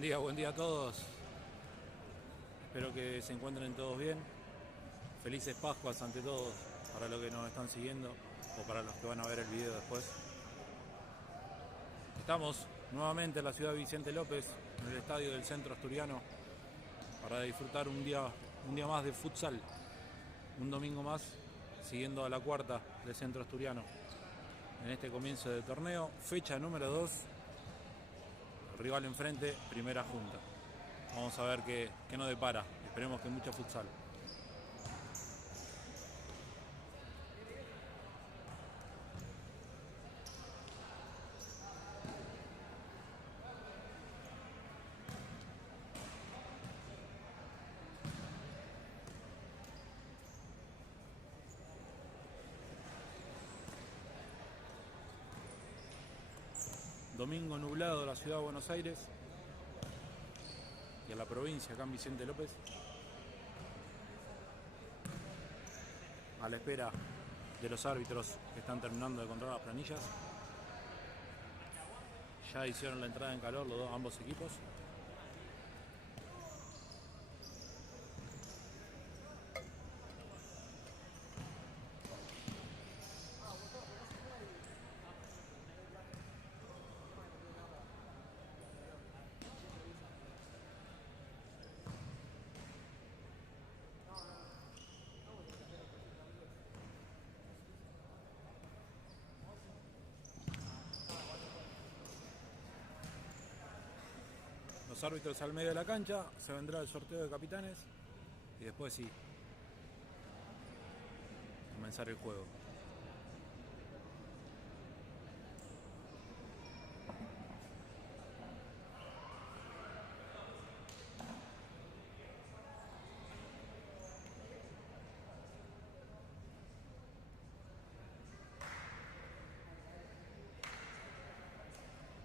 Buen día a todos. Espero que se encuentren todos bien. Felices Pascuas ante todos, para los que nos están siguiendo o para los que van a ver el video después. Estamos nuevamente en la ciudad de Vicente López, en el estadio del Centro Asturiano, para disfrutar un día más de futsal. Un domingo más, siguiendo a la cuarta del Centro Asturiano. En este comienzo de torneo, fecha número 2. El rival enfrente, primera junta. Vamos a ver qué nos depara. Esperemos que mucho futsal. Domingo nublado en la ciudad de Buenos Aires y en la provincia, acá en Vicente López. A la espera de los árbitros que están terminando de controlar las planillas. Ya hicieron la entrada en calor ambos equipos. Los árbitros al medio de la cancha, se vendrá el sorteo de capitanes y después sí, comenzar el juego.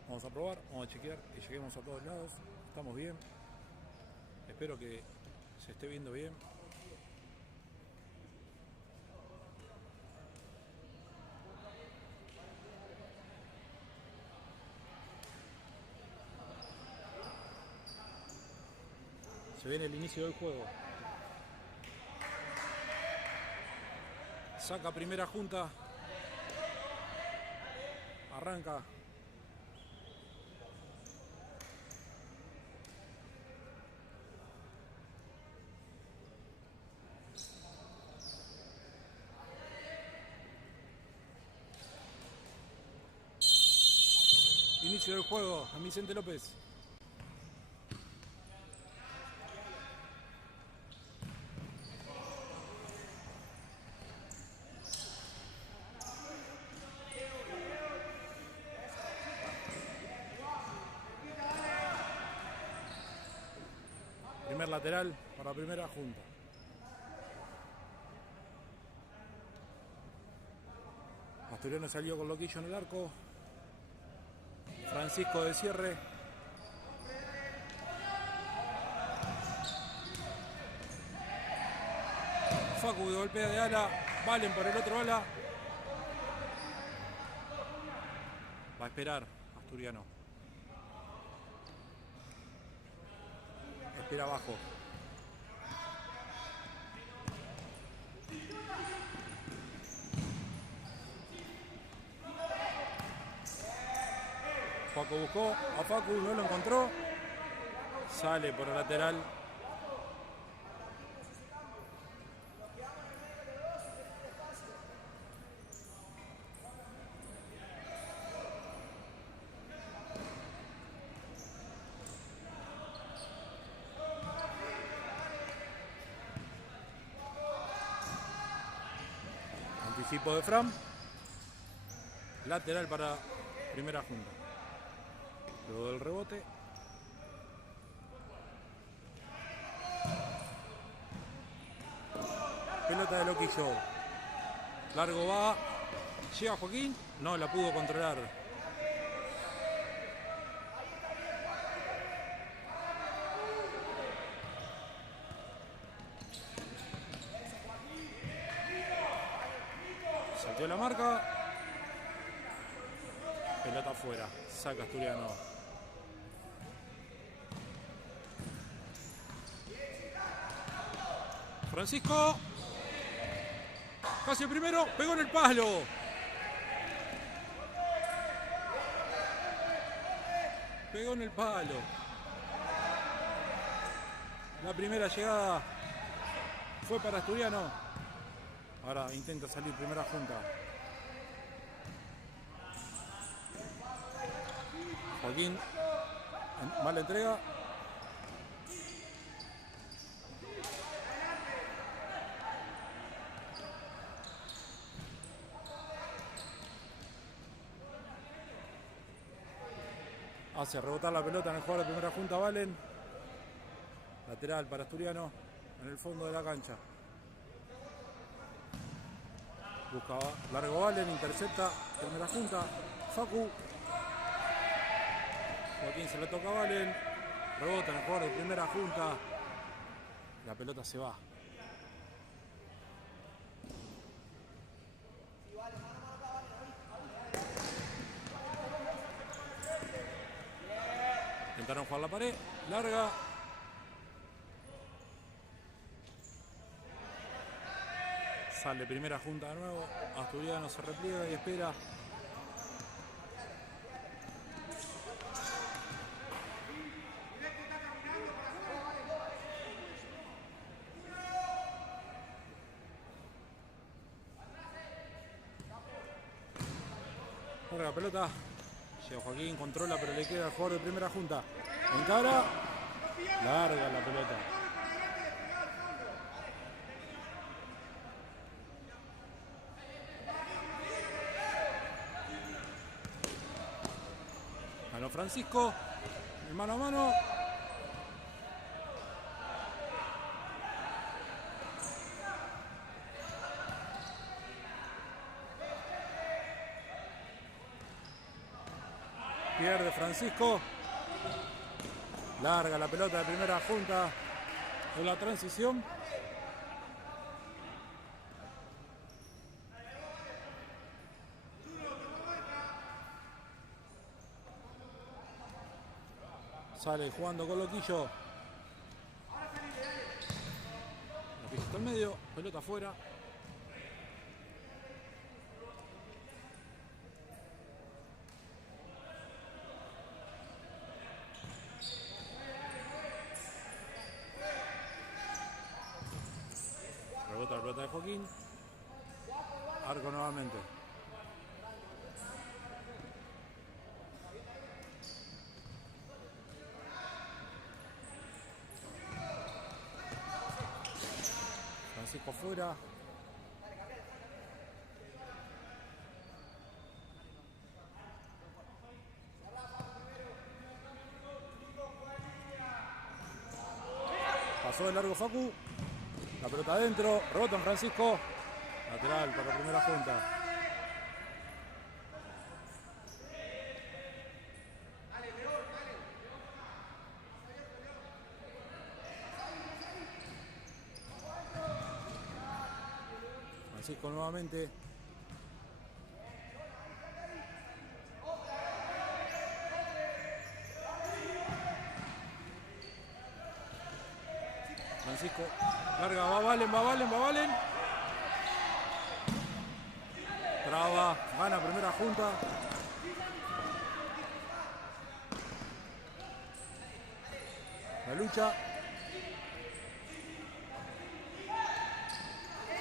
Vamos a probar, vamos a chequear que lleguemos a todos lados. Estamos bien. Espero que se esté viendo bien. Se viene el inicio del juego. Saca primera junta. Arranca. Inicio del juego en Vicente López. Primer lateral para primera junta. Asturiano salió con Loquillo en el arco. Francisco de cierre. Facu de golpea de ala. Valen por el otro ala. Va a esperar Asturiano. Espera abajo. Facu buscó a Facu, no lo encontró. Sale por el lateral. Anticipo de Fram. Lateral para primera junta. Luego del rebote. Pelota de Loquillo. Largo va. Llega Joaquín. No la pudo controlar. Salteó la marca. Pelota afuera. Saca Asturiano. Francisco. Casi el primero. Pegó en el palo. Pegó en el palo. La primera llegada fue para Asturiano. Ahora intenta salir primera junta. Joaquín, mala entrega. Hace rebotar la pelota en el jugador de primera junta, Valen. Lateral para Asturiano en el fondo de la cancha. Busca largo Valen, intercepta primera junta. Facu. Joaquín se le toca a Valen. Rebota en el jugador de primera junta. La pelota se va. Intentaron jugar la pared. Larga. Sale primera junta de nuevo. Asturiano se repliega y espera. Juega la pelota. Llega Joaquín, controla, pero le queda al jugador de primera junta. Encara. Larga la pelota. Ganó Francisco. Mano a mano. Pierde Francisco. Larga la pelota de primera junta en la transición. Sale jugando con Loquillo. Loquillo está en medio. Pelota afuera. Rebota la pelota de Joaquín. Arco nuevamente. Francisco fuera. Pasó de largo Facu. La pelota adentro. Rebota en Francisco. Lateral para la primera junta. Francisco nuevamente. Francisco, larga, va Valen. Traba, gana primera junta. La lucha.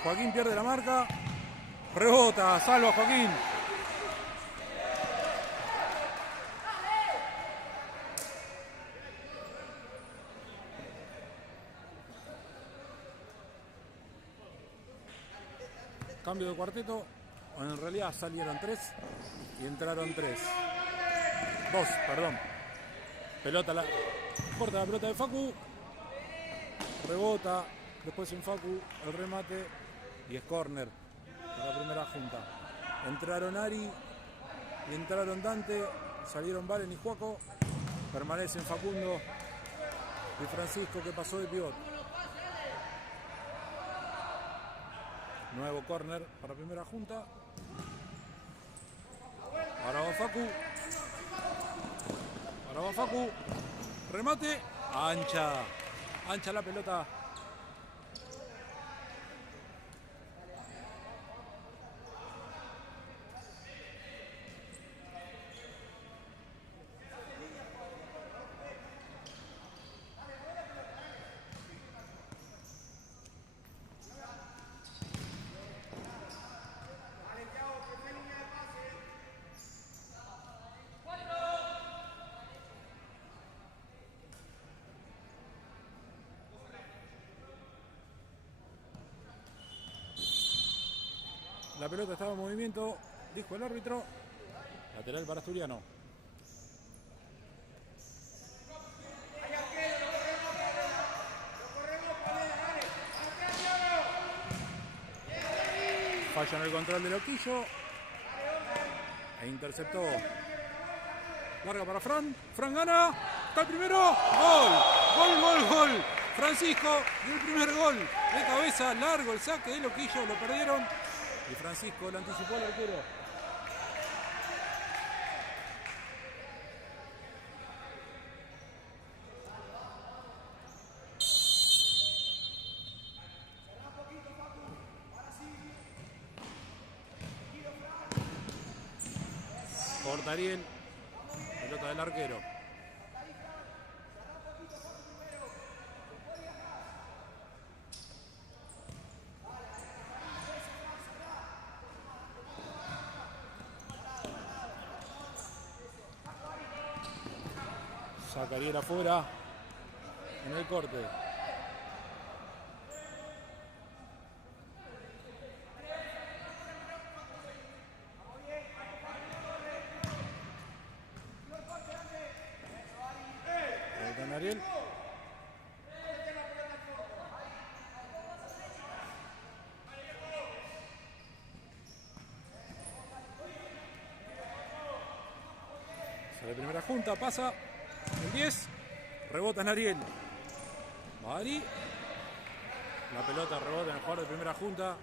Joaquín pierde la marca. Rebota, salva Joaquín. Cambio de cuarteto. En realidad salieron 3 y entraron 3. 2, perdón. Pelota, corta la pelota de Facu. Rebota. Después en Facu el remate. Y es córner para la primera junta. Entraron Ari y entraron Dante. Salieron Valen y Juaco. Permanecen Facundo y Francisco, que pasó de pivot. Nuevo córner para primera junta. Ahora va Facu. Remate. Ancha la pelota. La pelota estaba en movimiento, dijo el árbitro. Lateral para Asturiano. Falla en el control de Loquillo. E interceptó. Larga para Fran. Fran gana. Está el primero. Gol. Gol, gol, gol. Francisco dio el primer gol de cabeza. Largo el saque de Loquillo. Lo perdieron. Y Francisco lo anticipó al arquero. Corta Ariel. Pelota del arquero. Saca Ariel afuera. En el corte. Ariel. Sale primera junta, pasa el 10, rebota en Ariel. Ari. La pelota rebota en el jugador de primera junta.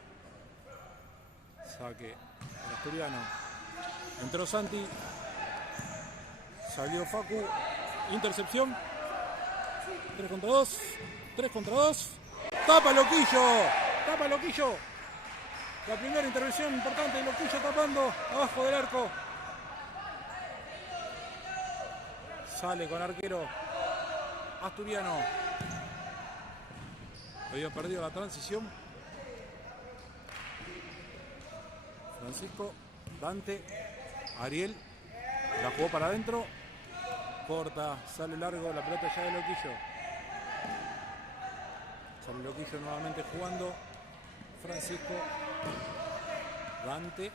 Saque el asturiano. Entró Santi. Salió Facu. Intercepción. 3 contra 2. 3 contra 2. Tapa Loquillo. Tapa Loquillo. La primera intervención importante de Loquillo tapando abajo del arco. Sale con arquero asturiano. Había perdido la transición. Francisco, Dante, Ariel. La jugó para adentro. Corta, sale largo, la pelota ya de Loquillo. Sale Loquillo nuevamente jugando. Francisco. Dante.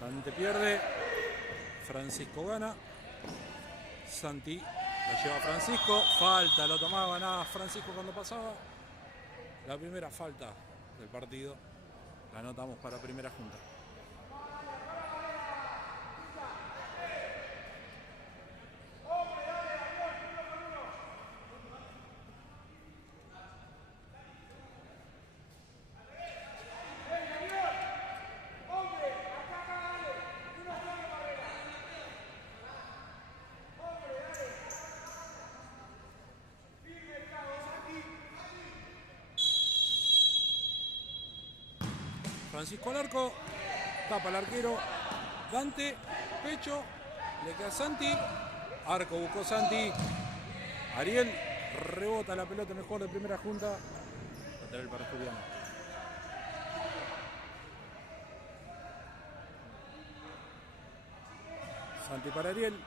Dante pierde. Francisco gana. Santi la lleva Francisco. Falta, lo tomaba nada Francisco cuando pasaba. La primera falta del partido. La anotamos para primera junta. Francisco al arco, tapa al arquero, Dante, pecho, le queda Santi, arco buscó Santi, Ariel, rebota la pelota en el jugador de primera junta, lateral para Asturiano. Santi para Ariel,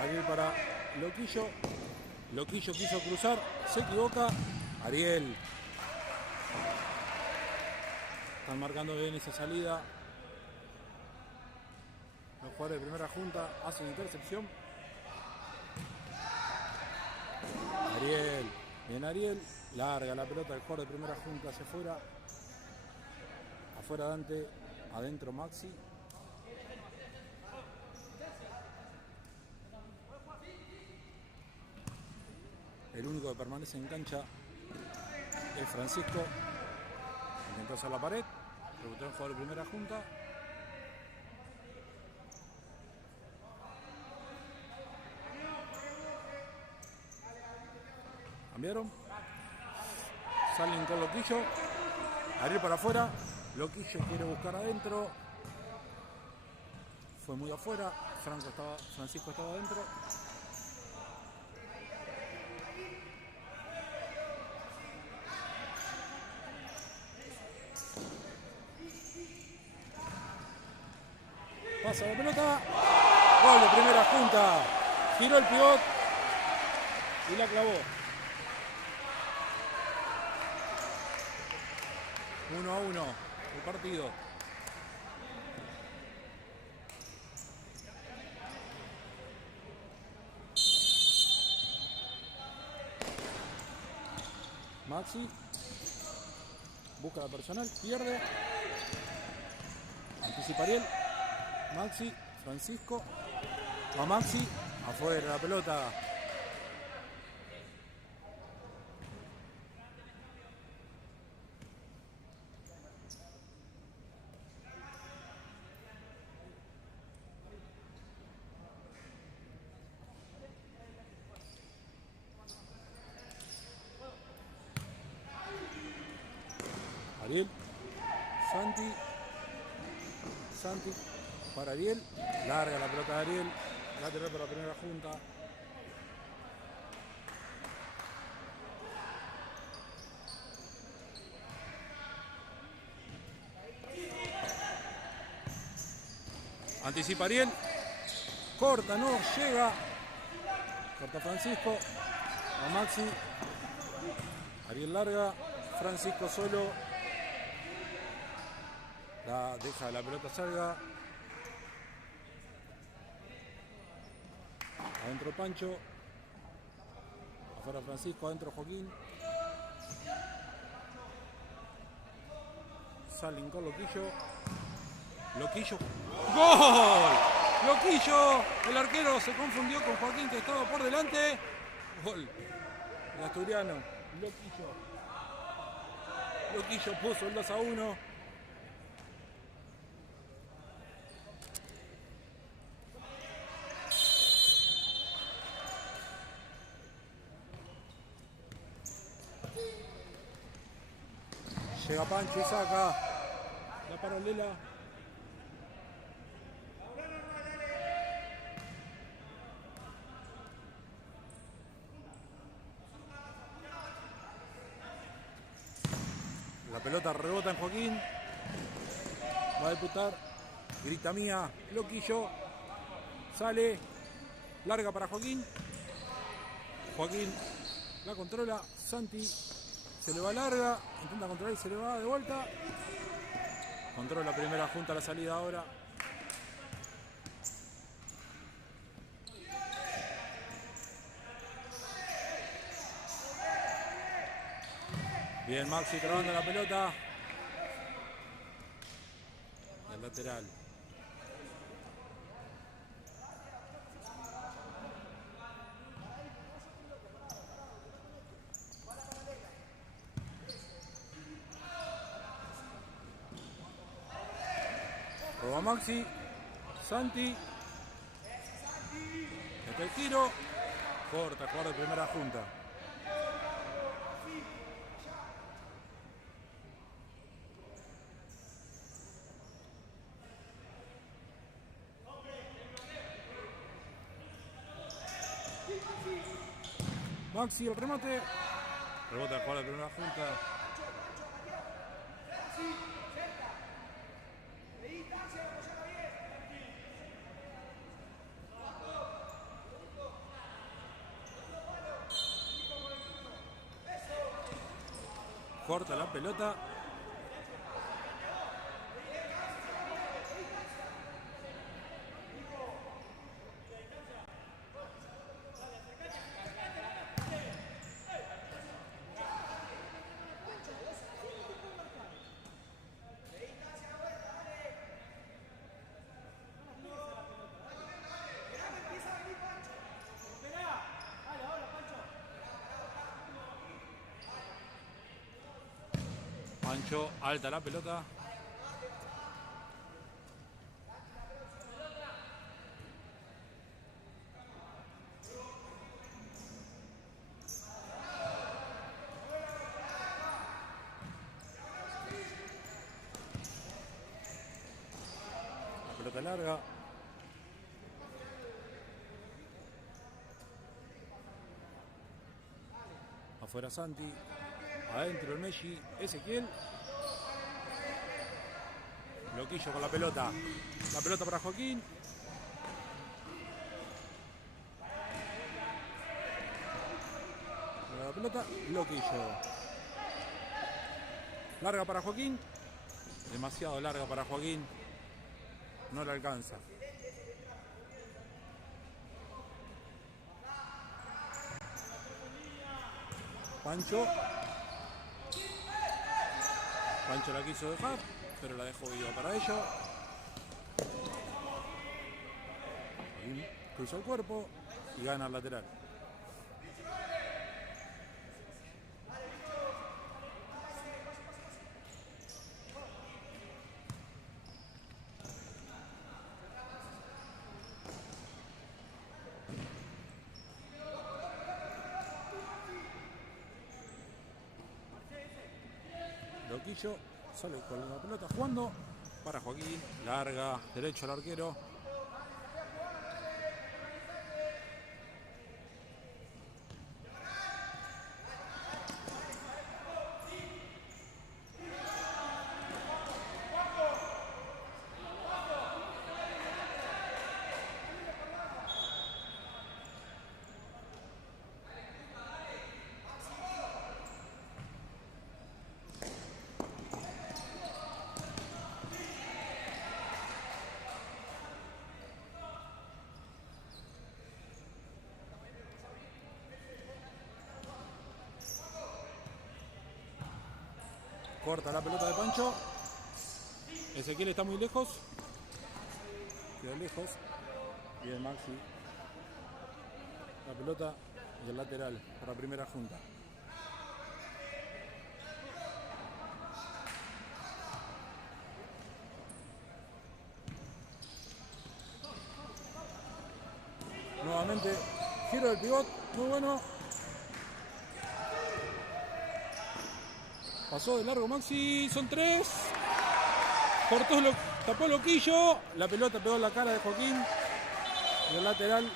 Ariel para Loquillo, Loquillo quiso cruzar, se equivoca, Ariel. Están marcando bien esa salida. Los jugadores de primera junta hacen intercepción. Ariel. Bien Ariel. Larga la pelota del jugador de primera junta hacia afuera. Afuera Dante. Adentro Maxi. El único que permanece en cancha es Francisco. Intentó hacer la pared. Rebotó el jugador de primera junta. Cambiaron. Salen con Loquillo. Ariel para afuera. Loquillo quiere buscar adentro. Fue muy afuera. Francisco estaba adentro. Pasa la pelota. Gol de primera junta. Giró el pivot y la clavó. 1-1 el partido. Maxi. Busca la personal. Pierde. Anticipa Ariel. Maxi. Francisco. A Maxi. Afuera la pelota. Ariel, Santi para Ariel, larga la pelota de Ariel, lateral para la primera junta. Anticipa Ariel, corta, no, llega, corta Francisco, a Maxi, Ariel larga, Francisco solo. Deja la pelota salga. Adentro Pancho. Afuera Francisco, adentro Joaquín. Salen con Loquillo. Loquillo. ¡Gol! Loquillo. El arquero se confundió con Joaquín que estaba por delante. Gol. El asturiano. Loquillo. Loquillo puso el 2-1. Llega Pancho y saca la paralela. La pelota rebota en Joaquín. Va a disputar. Grita mía. Loquillo. Sale. Larga para Joaquín. Joaquín la controla. Santi. Se le va larga, intenta controlar y se le va de vuelta. Controla la primera junta, la salida ahora. Bien, Maxi trabando la pelota. Y el lateral. Roba Maxi, Santi, mete el tiro, corta, jugador de primera junta. Maxi, el remate, rebota el jugador de primera junta. Corta la pelota. Pancho, alta la pelota. La pelota larga. Afuera Santi. Adentro el Messi, Ezequiel. Loquillo con la pelota. La pelota para Joaquín. La pelota, Loquillo. Larga para Joaquín. Demasiado larga para Joaquín. No le alcanza. Pancho. Pancho la quiso dejar, pero la dejó viva para ello. Joaquín cruza el cuerpo y gana el lateral. Loquillo sale con la pelota jugando para Joaquín. Larga, derecho al arquero. Corta la pelota de Pancho. Ezequiel está muy lejos. Quedó lejos. Bien Maxi. La pelota y el lateral para primera junta. Nuevamente giro del pivot. Muy bueno. Pasó de largo Maxi, son 3. Cortó, tapó Loquillo. La pelota pegó en la cara de Joaquín. Y el lateral.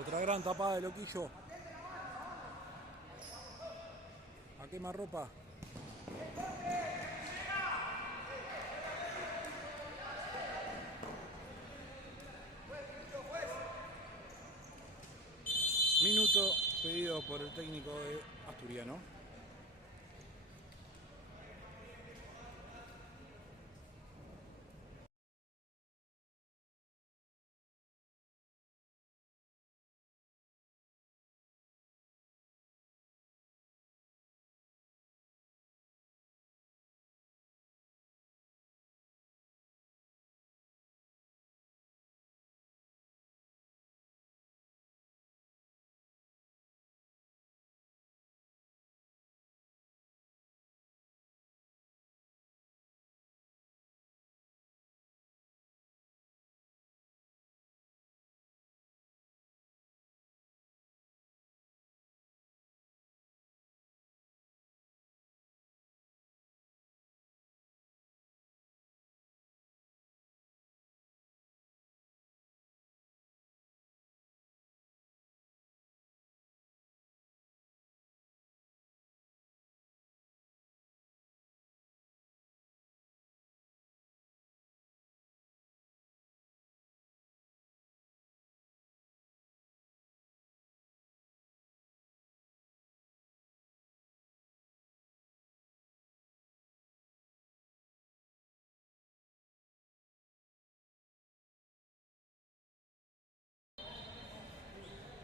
Otra gran tapada de Loquillo. A quemarropa. Minuto pedido por el técnico de Asturiano.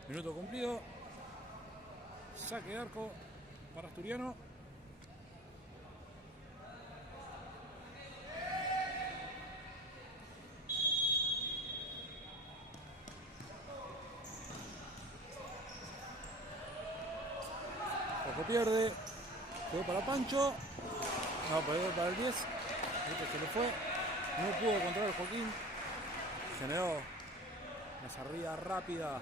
Minuto cumplido. Saque de arco para Asturiano. Poco pierde. Quedó para Pancho. No, pegó para el 10. Este se le fue. No pudo controlar Joaquín. Generó una salida rápida.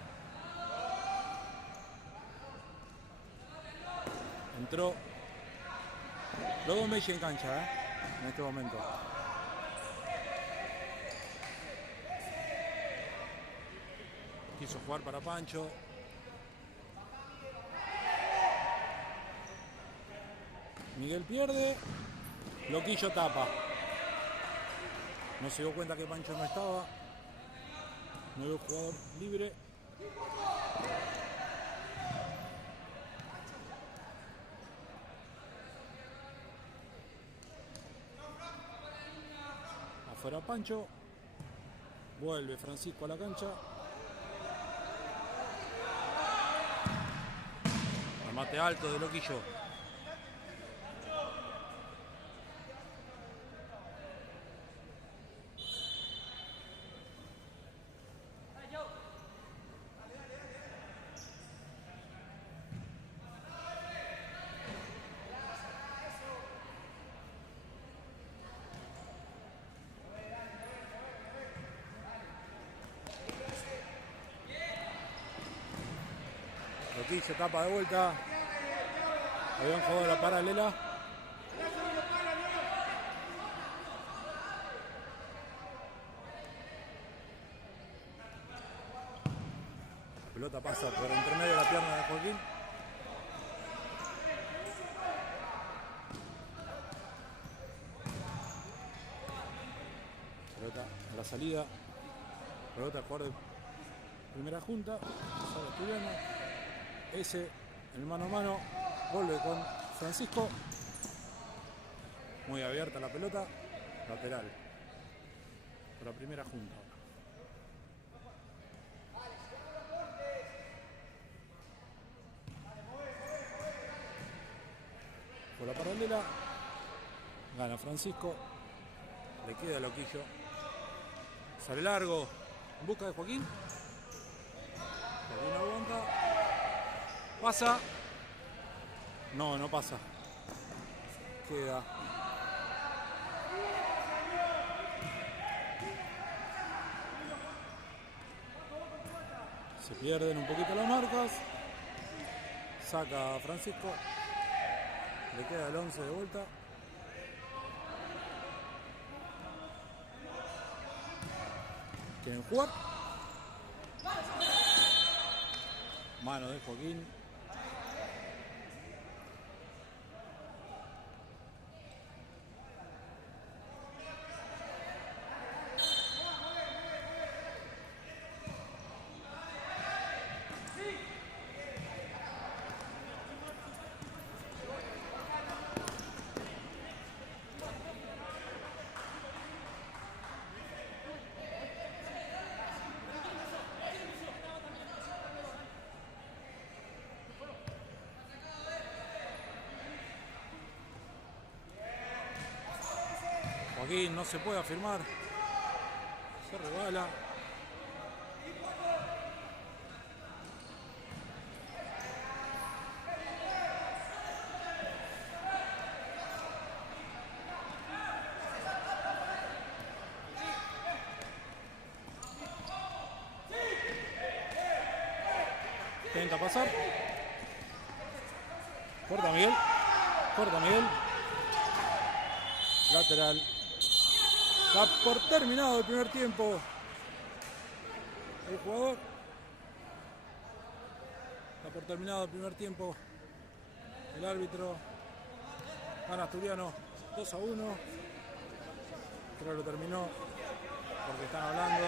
Entró los dos Messi en cancha, en este momento. Quiso jugar para Pancho. Miguel pierde. Loquillo tapa. No se dio cuenta que Pancho no estaba. Nuevo jugador libre. Cuadra Pancho. Vuelve Francisco a la cancha. Remate alto de Loquillo. Loquillo tapa de vuelta. Había un juego de la paralela. La pelota pasa por entre medio de la pierna de Joaquín. Pelota a la salida. Pelota a jugar de primera junta. Sale Estudiano. Ese, el mano a mano. Vuelve con Francisco. Muy abierta la pelota. Lateral. Por la primera junta. Por la paralela. Gana Francisco. Le queda Loquillo. Sale largo. En busca de Joaquín. Joaquín aguanta. Pasa. No, no pasa. Queda. Se pierden un poquito las marcas. Saca a Francisco. Le queda el 11 de vuelta. ¿Quieren jugar? Mano de Joaquín. Joaquín no se puede afirmar. Se rebala. Intenta pasar. Corta Miguel. Corta Miguel. Lateral. Da por terminado el primer tiempo. El jugador. Da por terminado el primer tiempo. El árbitro. Gana Asturiano 2-1. Creo que lo terminó porque están hablando.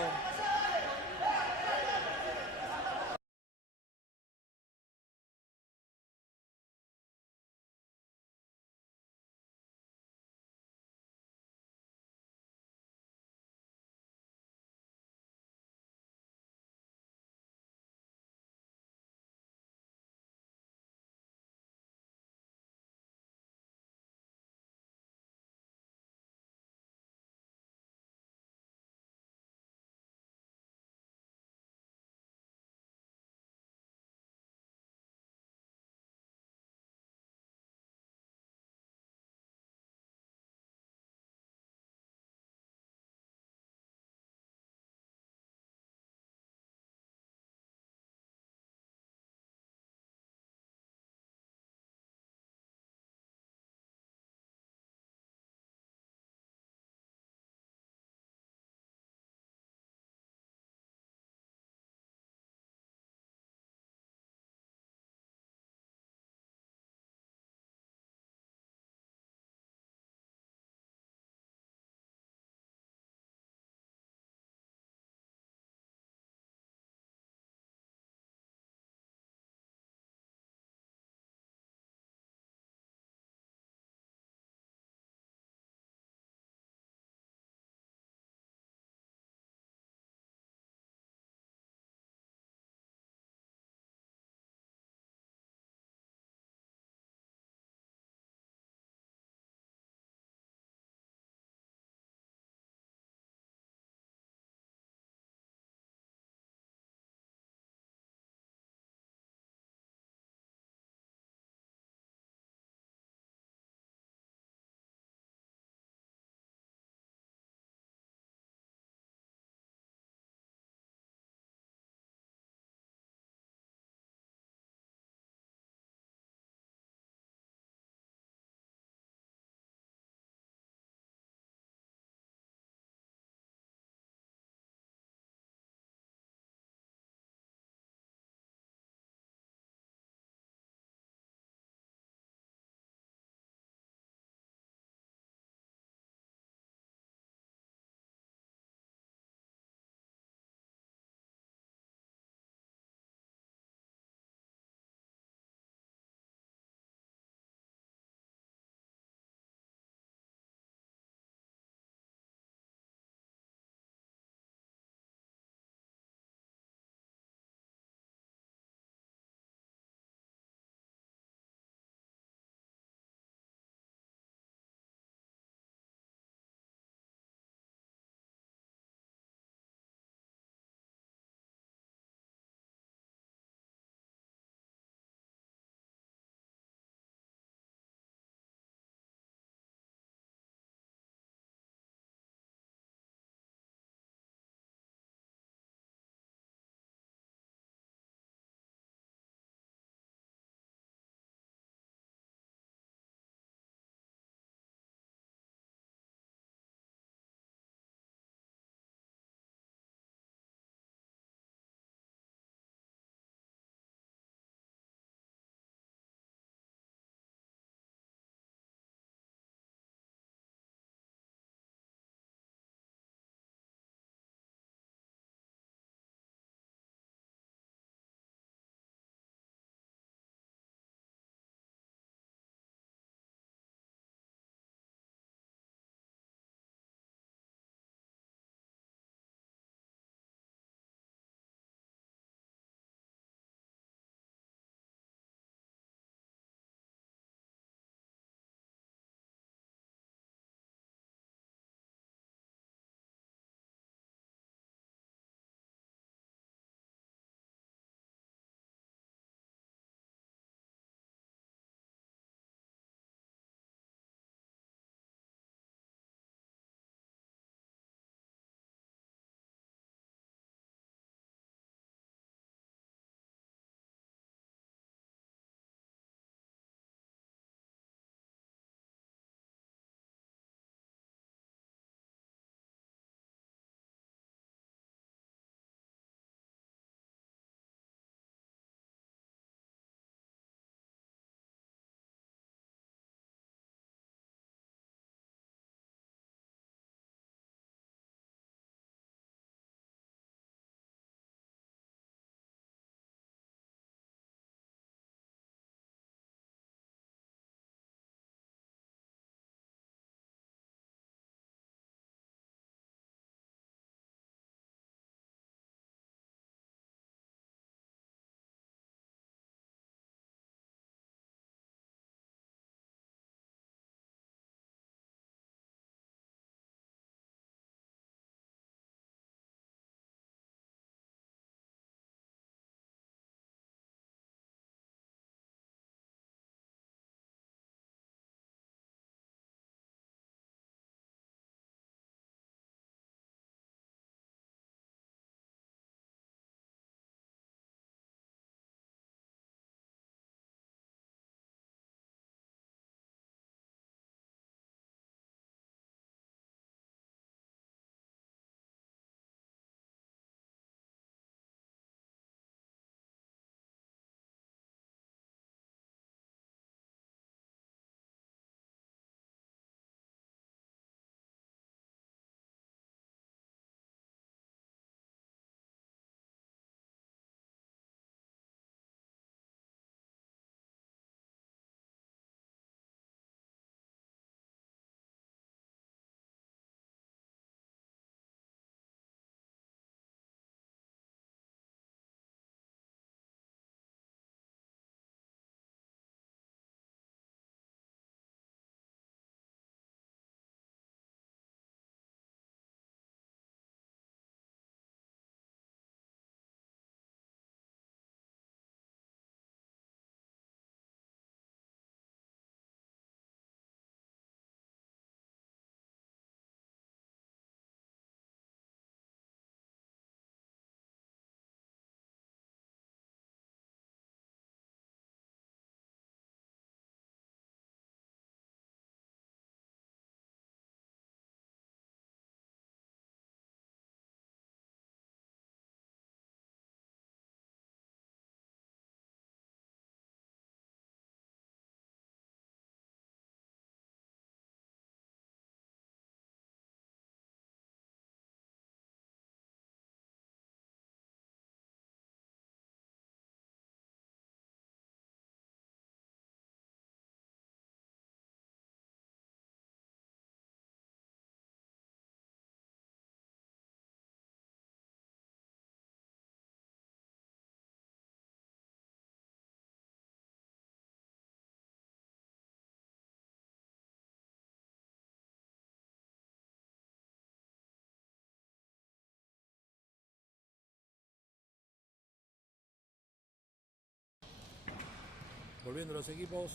volviendo los equipos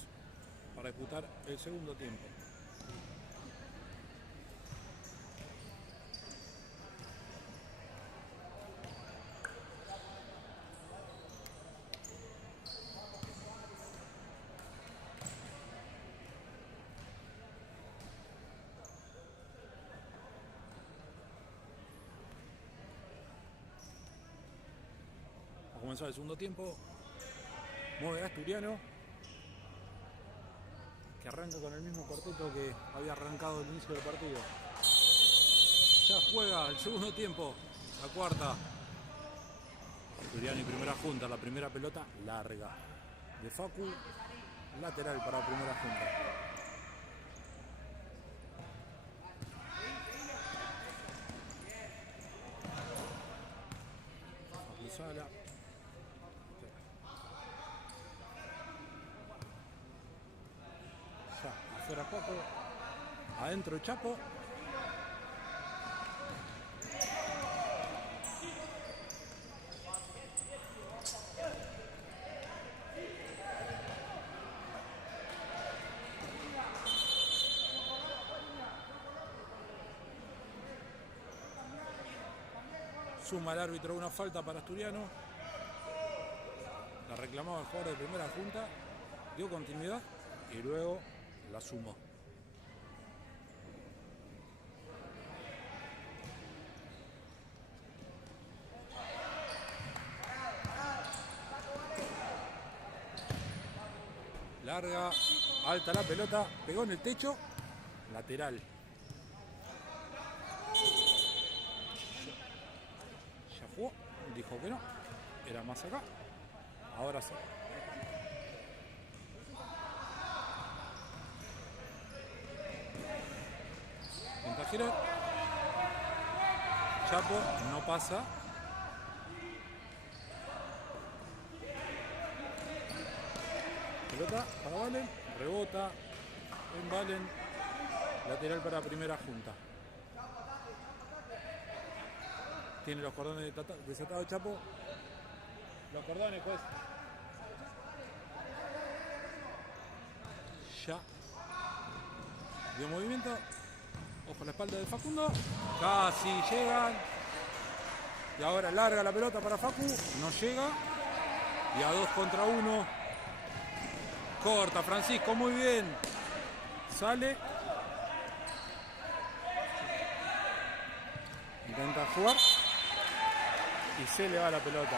para disputar el segundo tiempo. Va a comenzar el segundo tiempo. Mueve Asturiano, que arranca con el mismo cuarteto que había arrancado al inicio del partido. Ya juega el segundo tiempo, la cuarta. Asturiano y primera junta, la primera pelota larga de Facu, lateral para primera junta. Facu Sala. Ya, afuera Paco, adentro Chapo. Suma el árbitro una falta para Asturiano. La reclamaba el jugador de primera junta. Dio continuidad y luego la sumó. Larga, alta la pelota, pegó en el techo, lateral. Ya jugó, dijo que no, era más acá, ahora sí. Intenta girar, Chapo no pasa. Pelota para Valen, rebota en Valen, lateral para primera junta. Tiene los cordones desatados Chapo. Los cordones, pues. Ya. Dio movimiento. Ojo a la espalda de Facundo. Casi llegan. Y ahora larga la pelota para Facu. No llega. Y a 2 contra 1. Corta Francisco, muy bien. Sale. Intenta jugar. Y se le va la pelota.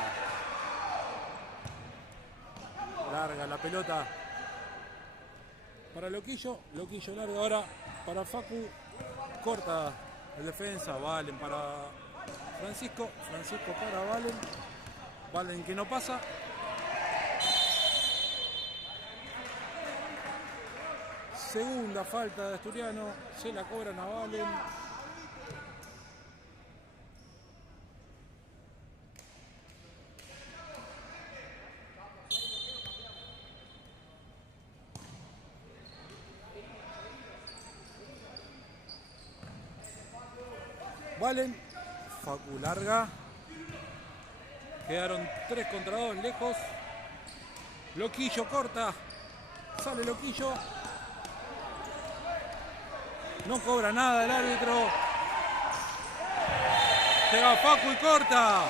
Larga la pelota para Loquillo. Loquillo larga ahora para Facu. Corta el defensa. Valen para Francisco. Francisco para Valen. Valen que no pasa. Segunda falta de Asturiano. Se la cobran a Valen. Valen, Facu larga. Quedaron 3 contra 2 lejos. Loquillo corta. Sale Loquillo. No cobra nada el árbitro. Llega Facu y corta.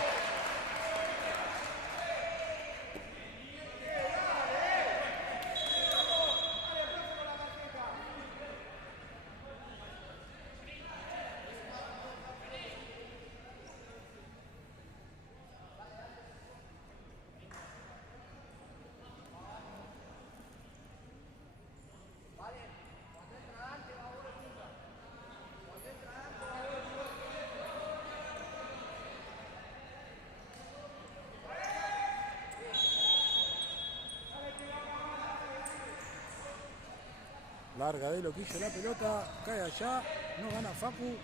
Larga de Loquillo la pelota, cae allá, no gana Facu.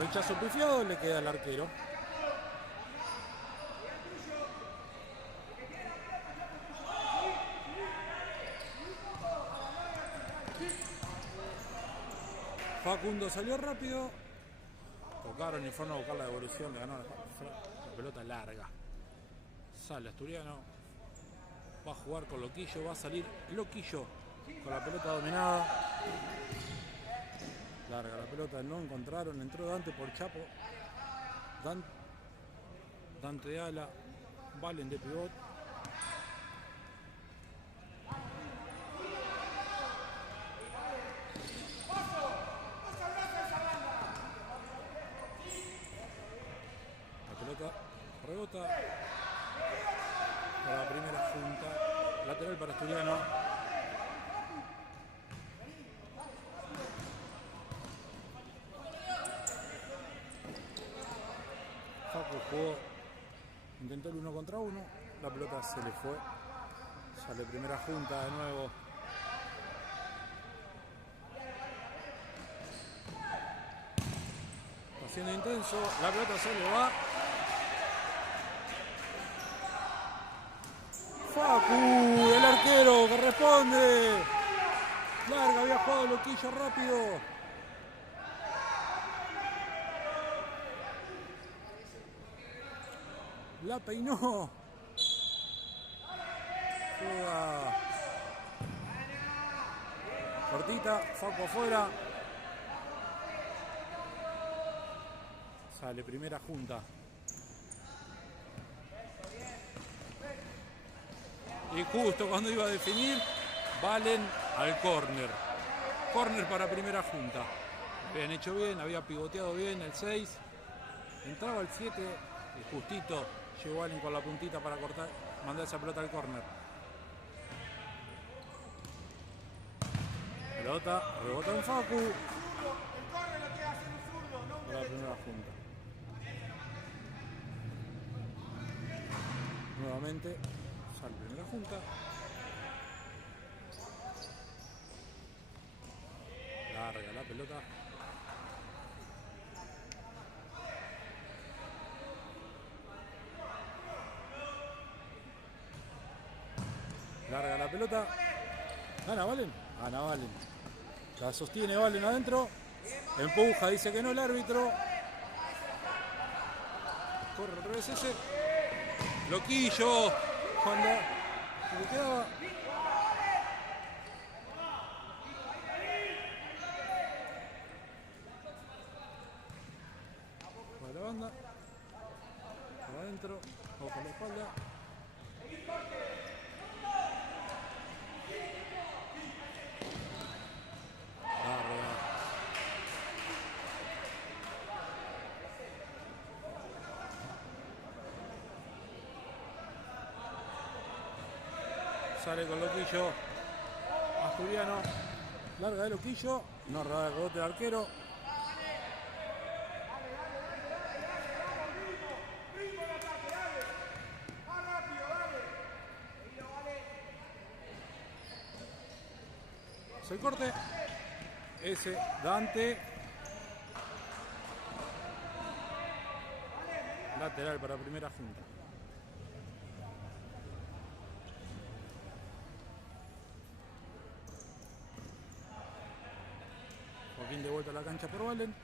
Rechazo pifiado, le queda al arquero. Facundo salió rápido. Tocaron y fueron a buscar la devolución, le ganó la pelota larga. Sale Asturiano. Va a jugar con Loquillo, va a salir Loquillo con la pelota dominada. Larga la pelota, no encontraron, entró Dante por Chapo. Dante de ala, Valen de pivot. La pelota rebota para la primera junta. Lateral para Asturiano. Facu jugó, intentó el 1 contra 1, la pelota se le fue. Sale primera junta de nuevo. Está siendo intenso, la pelota se le va. Facu, el arquero que responde. Larga, había jugado Loquillo rápido. La peinó. Juega cortita, Facu afuera. Sale primera junta. Y justo cuando iba a definir, Valen al córner. Córner para primera junta. Habían hecho bien, había pivoteado bien el 6. Entraba el 7 y justito llegó Valen con la puntita para cortar, mandar esa pelota al córner. Pelota, rebota en Facu. Para la primera junta. Nuevamente sale primera junta. Larga la pelota. Larga la pelota. Gana Valen. Gana Valen. La sostiene Valen adentro. Empuja, dice que no el árbitro. Corre al revés ese. Loquillo. Cuando le quedaba. Para la banda. Para adentro. Ojo a la espalda. Sale con Loquillo. Asturiano. Larga de Loquillo. No roba el rebote del arquero. El corte. Ese Dante. Lateral para primera junta. Joaquín de vuelta a la cancha por Valen.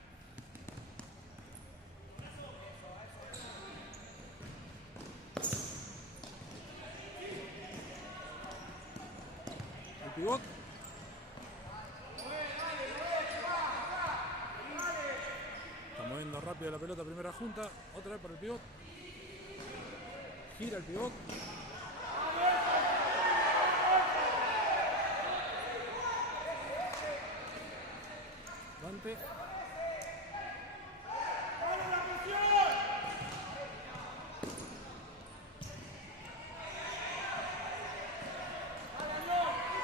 El pivot. Está moviendo rápido la pelota, primera junta. Otra vez para el pivot. Gira el pivot. Dante.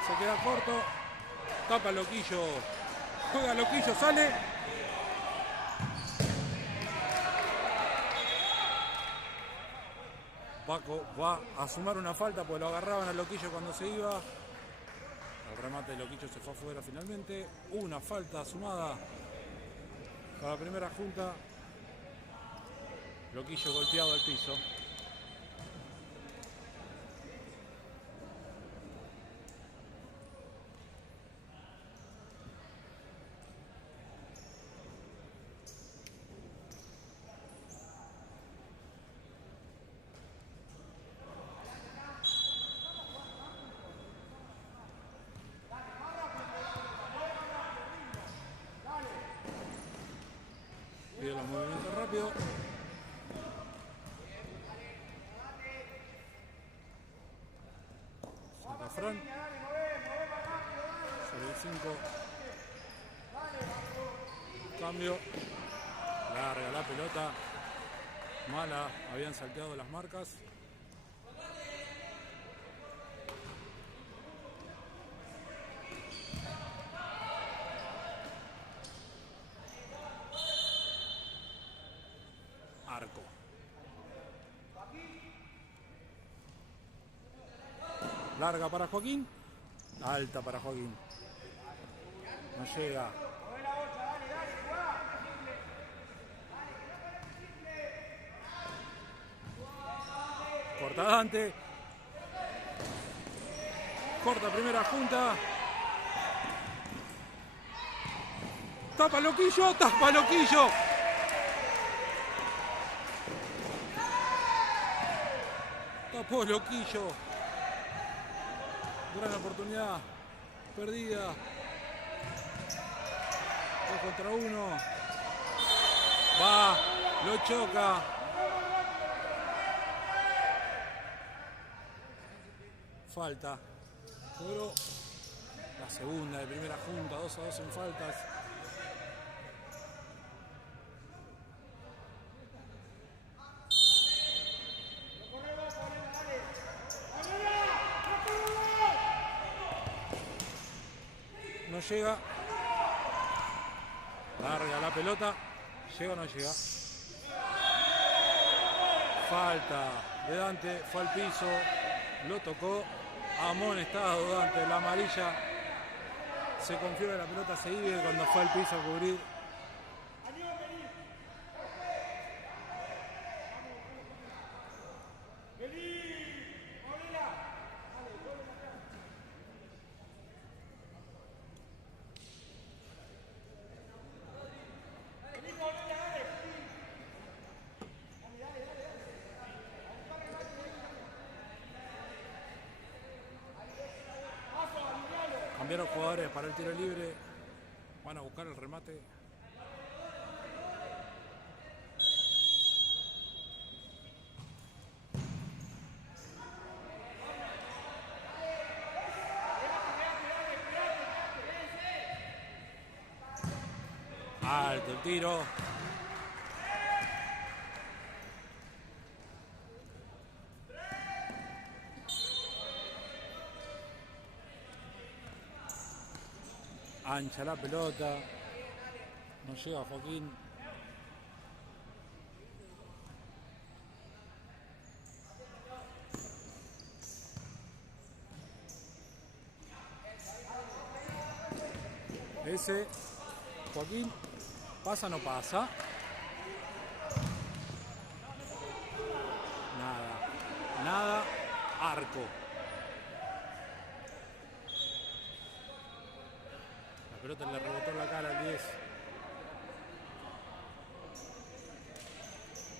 Se queda corto. Tapa Loquillo. Juega Loquillo, sale. Paco va a sumar una falta porque lo agarraban a Loquillo cuando se iba. El remate de Loquillo se fue afuera finalmente. Una falta sumada para la primera junta. Loquillo golpeado al piso. rápido. Saca Fran. Sobre el 5. Cambio. Larga la pelota. Mala. Habían salteado las marcas. Arco. Larga para Joaquín. Alta para Joaquín. No llega. Corta Dante. Corta primera junta. Tapa Loquillo. Tapa Loquillo. Tapó Loquillo. Gran oportunidad perdida. 2 contra 1. Va, lo choca. Falta. Cobró la segunda de primera junta. 2-2 en faltas. No llega. Larga la pelota. ¿Llega o no llega? Falta de Dante. Fue al piso. Lo tocó. Amonestado Dante. La amarilla. Se confió que la pelota se iba cuando fue al piso a cubrir. Cambiaron jugadores para el tiro libre. Van a buscar el remate. Alto el tiro. Ancha la pelota. No llega Joaquín. Ese Joaquín. ¿Pasa o no pasa? Nada. Nada. Arco. La pelota le rebotó en la cara al 10.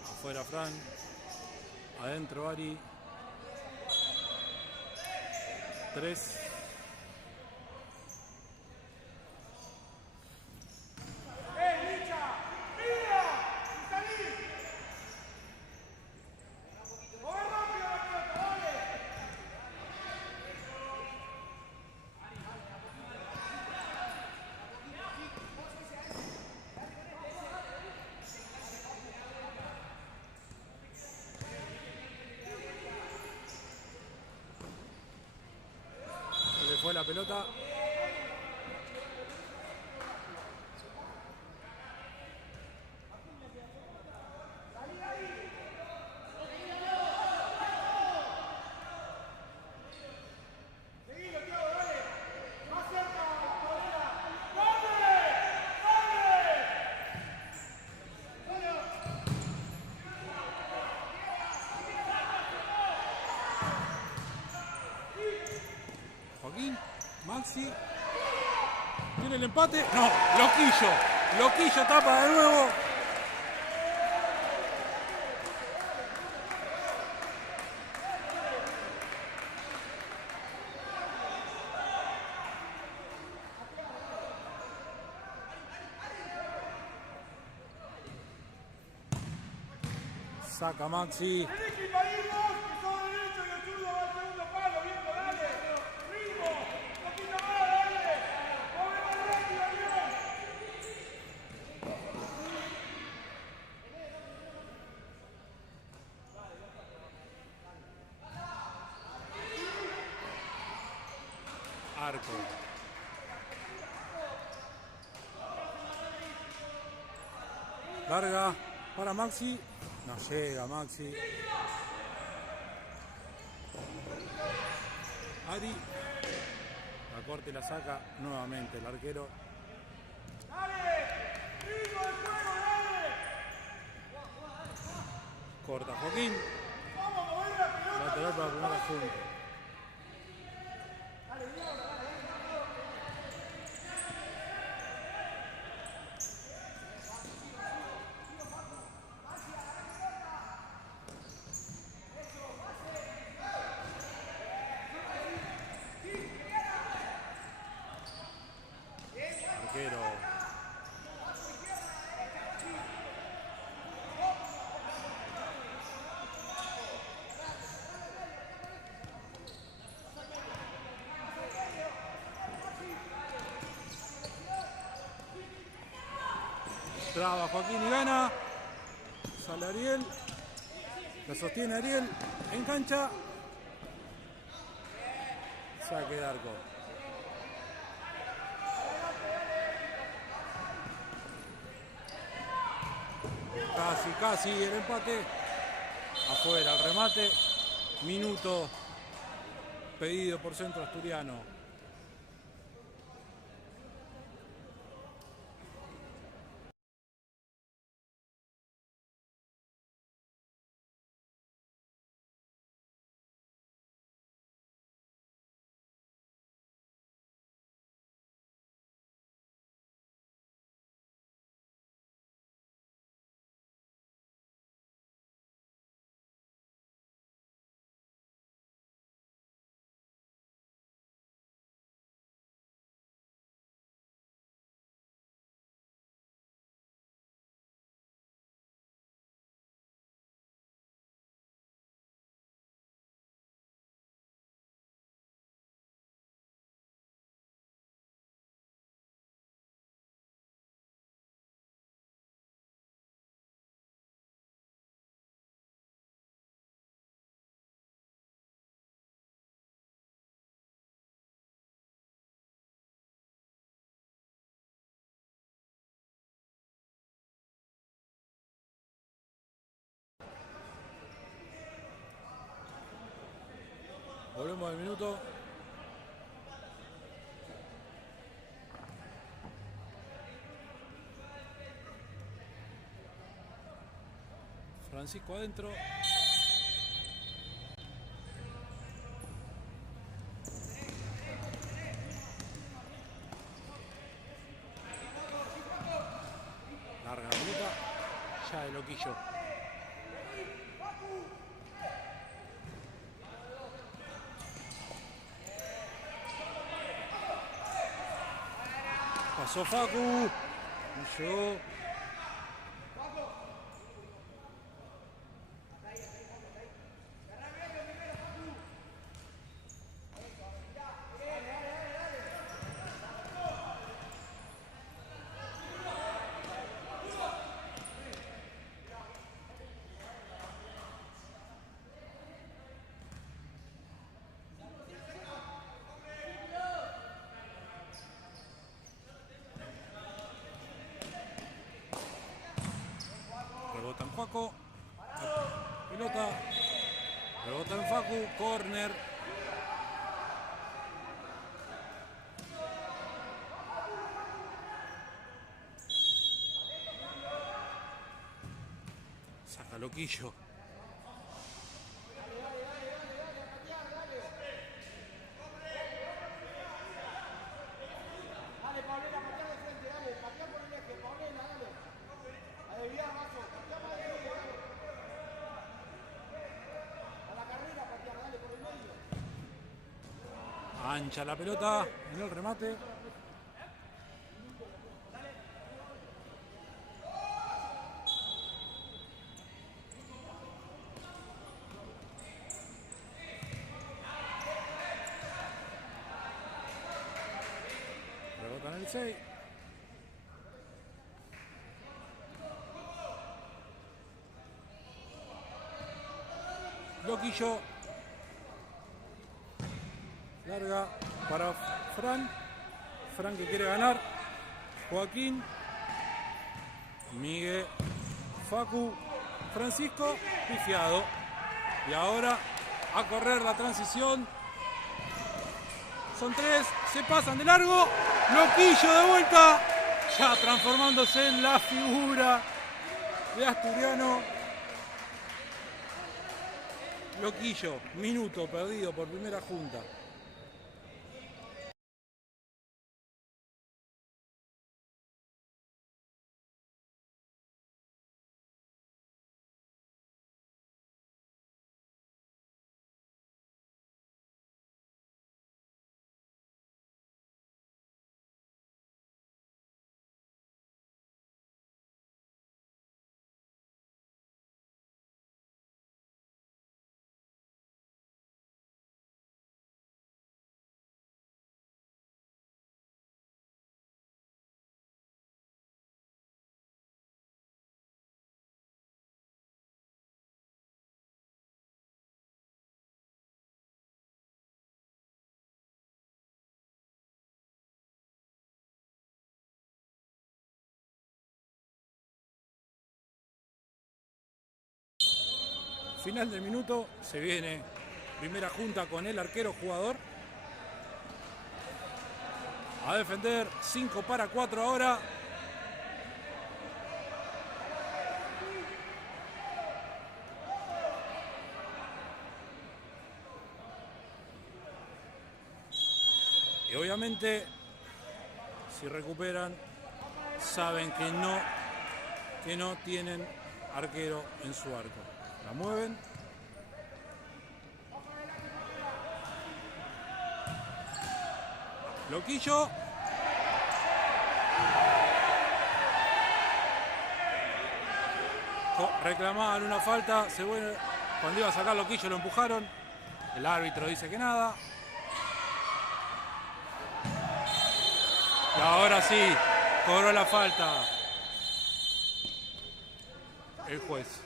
Afuera Fran. Adentro Ari. 3. Fue la pelota. Joaquín, Maxi, tiene el empate, no, Loquillo tapa de nuevo. Saca Maxi. Arco. Larga para Maxi. No llega Maxi. Ari. La corte y la saca nuevamente el arquero. Corta Joaquín. Lateral para primera junta. Arquero. Traba Joaquín y gana. Sale Ariel. La sostiene Ariel. En cancha. Saque de arco. Casi el empate. Afuera el remate. Minuto pedido por Centro Asturiano. Volvemos al minuto. Francisco adentro. Larga la pelota. Ya de loquillo. Pasó Facu. No llegó. Rebota en Facu. Pelota. Rebota en Facu. Corner. Saca loquillo. Ancha la pelota en el remate. con el 6. Loquillo. Larga para Fran. Fran que quiere ganar. Joaquín. Miguel. Facu. Francisco. Pifiado. Y ahora a correr la transición. Son 3. Se pasan de largo. Loquillo de vuelta. Ya transformándose en la figura de Asturiano. Loquillo, minuto perdido por primera junta. Final del minuto, se viene primera junta con el arquero jugador. A defender, 5 para 4 ahora. Y obviamente, si recuperan, saben que no tienen arquero en su arco. La mueven. Loquillo. Reclamaban una falta. Cuando iba a sacar Loquillo lo empujaron. El árbitro dice que nada. Y ahora sí, cobró la falta el juez.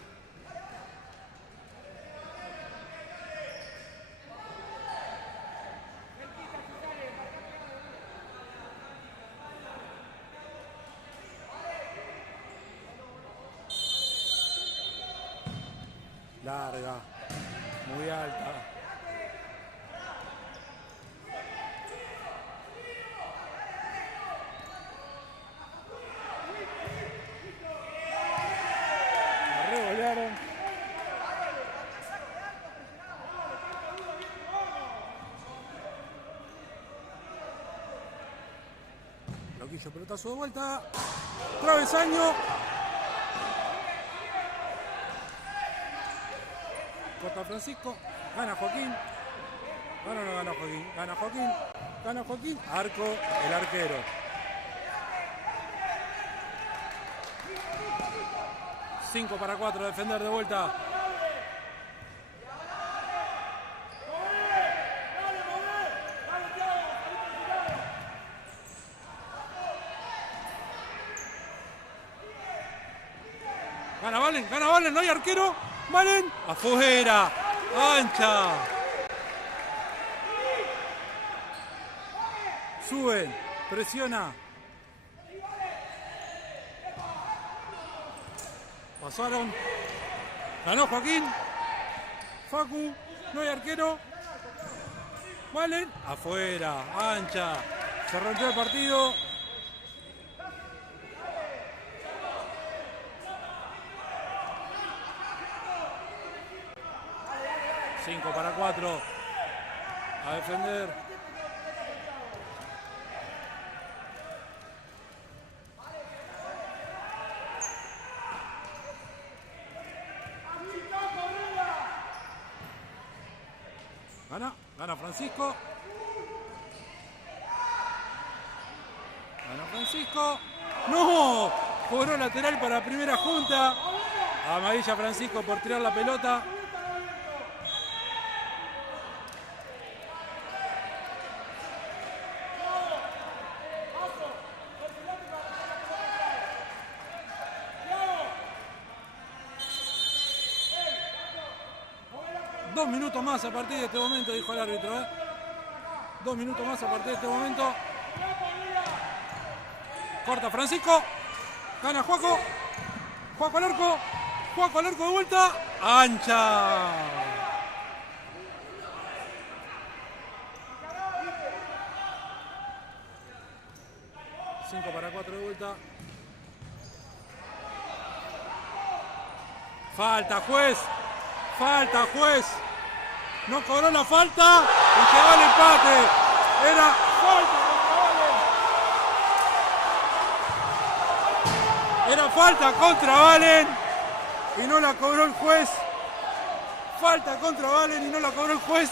Larga, muy alta. La revolearon. Loquillo, pelotazo de vuelta. Travesaño. Corta Francisco, gana Joaquín. Gana o no gana Joaquín. Gana Joaquín. Gana Joaquín. Arco, el arquero. Cinco para 4, defender de vuelta. Gana Valen, no hay arquero. Valen, afuera, ancha. Suben, presiona. Pasaron. Ganó Joaquín. Facu, no hay arquero. Valen, afuera, ancha. Se rompió el partido. Cinco para 4. A defender. Gana Francisco. Gana Francisco. ¡No! Cobró lateral para primera junta. Amarilla Francisco por tirar la pelota. 2 minutos más a partir de este momento, dijo el árbitro. 2 minutos más a partir de este momento. Corta Francisco. Gana Juaco. Juaco al arco. Juaco al arco de vuelta. Ancha. Cinco para 4 de vuelta. Falta, juez. Falta, juez. No cobró la falta y llegó el empate. Era falta contra Valen. Era falta contra Valen y no la cobró el juez. Falta contra Valen y no la cobró el juez.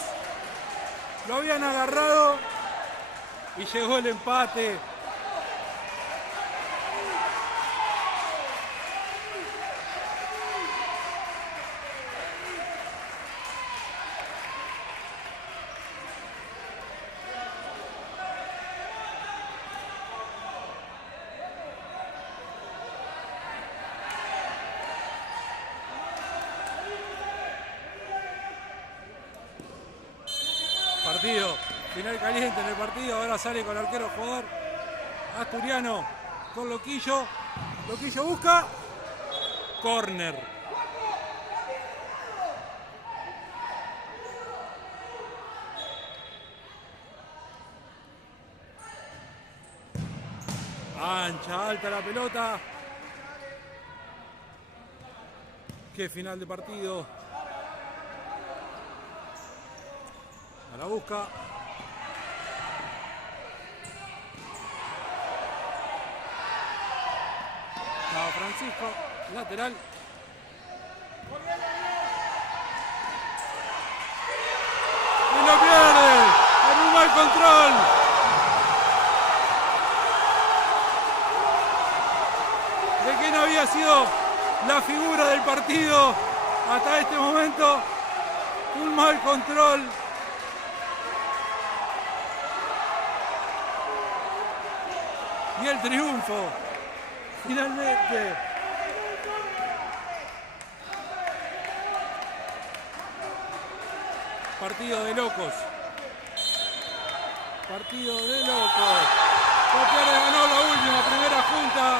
Lo habían agarrado y llegó el empate. Partido, final caliente en el partido, ahora sale con el arquero jugador asturiano con Loquillo. Loquillo busca, córner. Ancha, alta la pelota. Qué final de partido. La busca. No, Francisco, lateral. Y lo pierde en un mal control. De quién había sido la figura del partido hasta este momento. Un mal control. Y el triunfo, finalmente. Partido de locos. Partido de locos. Copiare ganó la última primera junta.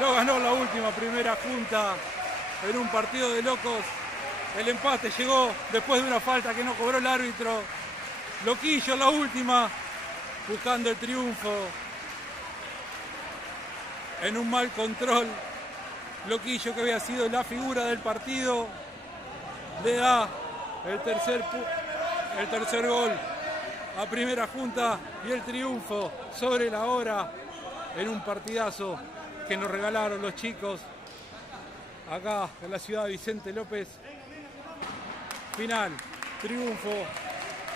Lo ganó la última primera junta en un partido de locos. El empate llegó después de una falta que no cobró el árbitro. Loquillo la última, buscando el triunfo. En un mal control, Loquillo, que había sido la figura del partido, le da el tercer gol a primera junta y el triunfo sobre la hora en un partidazo que nos regalaron los chicos acá en la ciudad de Vicente López. Final, triunfo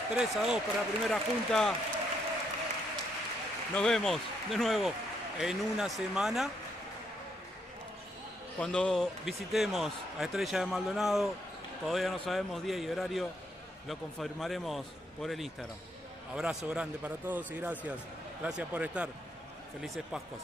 3-2 para primera junta. Nos vemos de nuevo en una semana, cuando visitemos a Estrella de Maldonado. Todavía no sabemos día y horario, lo confirmaremos por el Instagram. Abrazo grande para todos y gracias por estar. Felices Pascuas.